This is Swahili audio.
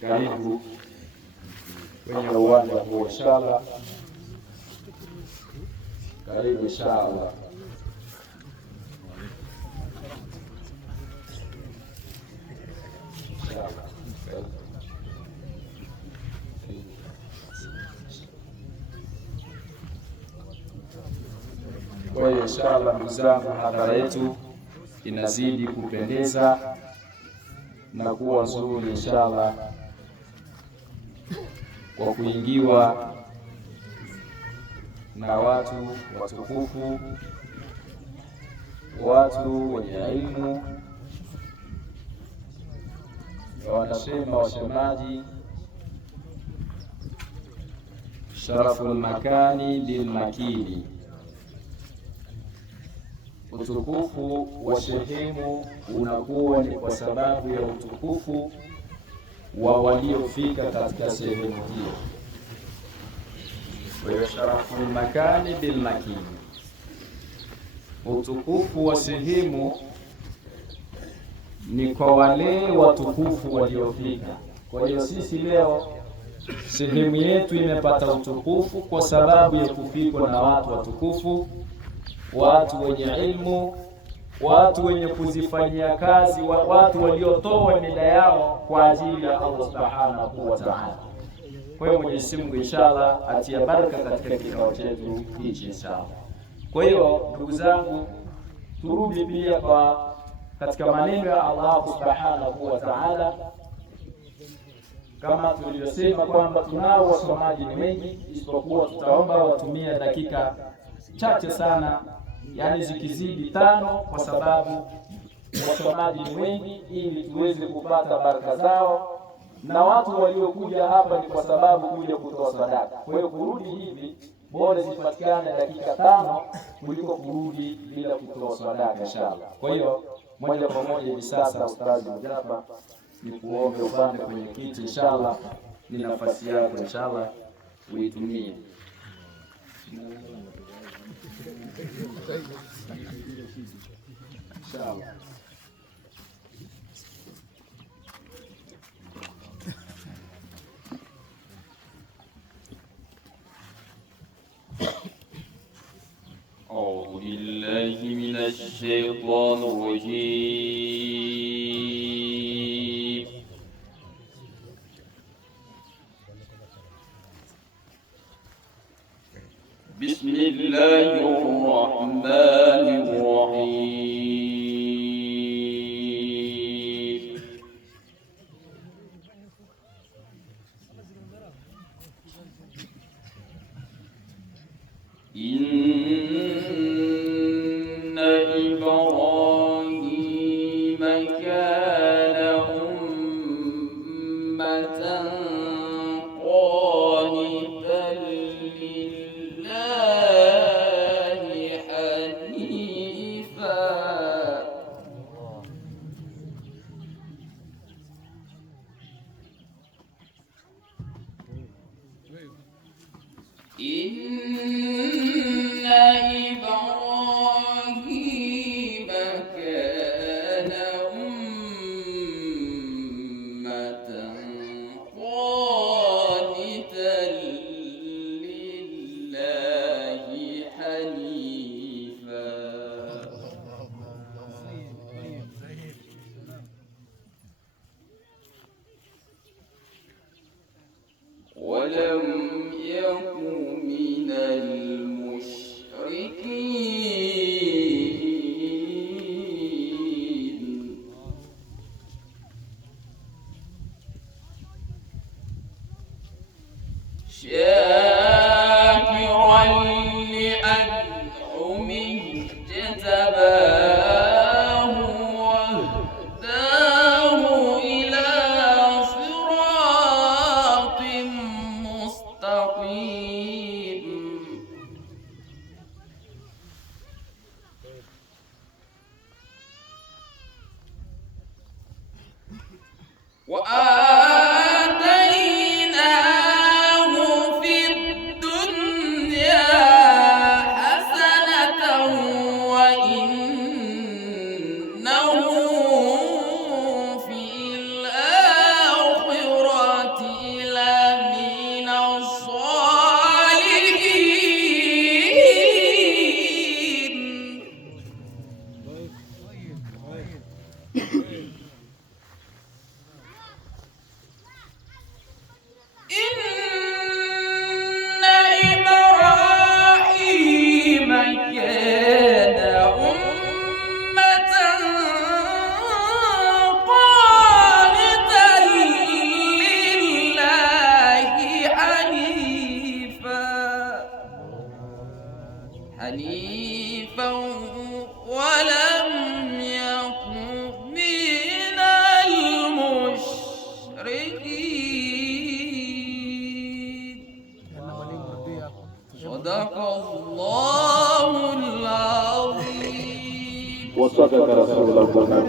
karibu kwenye uwanja huu inshallah. Karibu inshallah. Kwa hiyo inshallah, ndugu zangu, hadhara yetu inazidi kupendeza na kuwa nzuri inshallah, kwa kuingiwa na watu watukufu, watu wenye elimu. Wanasema wasemaji, sharaful makani bil makini, utukufu wa sehemu unakuwa ni kwa sababu ya utukufu wa waliofika katika sehemu hiyo. Kwa hiyo sharaful makani bil makini, utukufu wa sehemu ni kwa wale watukufu waliofika. Kwa hiyo sisi leo sehemu yetu imepata utukufu kwa sababu ya kufikwa na watu watukufu, watu wenye ilmu, watu wenye kuzifanyia kazi, watu waliotoa mida yao kwa ajili ya Allah subhanahu wa ta'ala. Kwa hiyo Mwenyezi Mungu inshallah atia baraka katika kikao chetu hichi inshallah. Kwa hiyo ndugu zangu, turudi pia katika maneno ya Allah subhanahu wa ta'ala, kama tulivyosema kwamba tunao wasomaji ni wengi, isipokuwa tutaomba watumie dakika chache sana, yani zikizidi 5, kwa sababu wasomaji ni wengi, ili tuweze kupata baraka zao, na watu waliokuja hapa ni kwa sababu kuja kutoa sadaka. Kwa hiyo kurudi hivi bora zipatikane dakika 5 kuliko kurudi bila kutoa sadaka inshallah. Kwa hiyo moja kwa moja hivi sasa, Ustazi Mujaba, ni kuombe upande kwenye kiti inshallah, ni nafasi yako inshallah uitumie. Inshallah. أعوذ بالله من الشيطان الرجيم. بسم الله الرحمن الرحيم. إن إبراهيم كان أمة قانتا لله حنيفا إن إبراهيم كان أمة قانتا لله حنيفا ولم يكن من المشركين. شاكرا لأنعمه اجتباه وهداه إلى صراط مستقيم. وآتيناه في الدنيا حسنة وإنه في الآخرة wabarakatuh.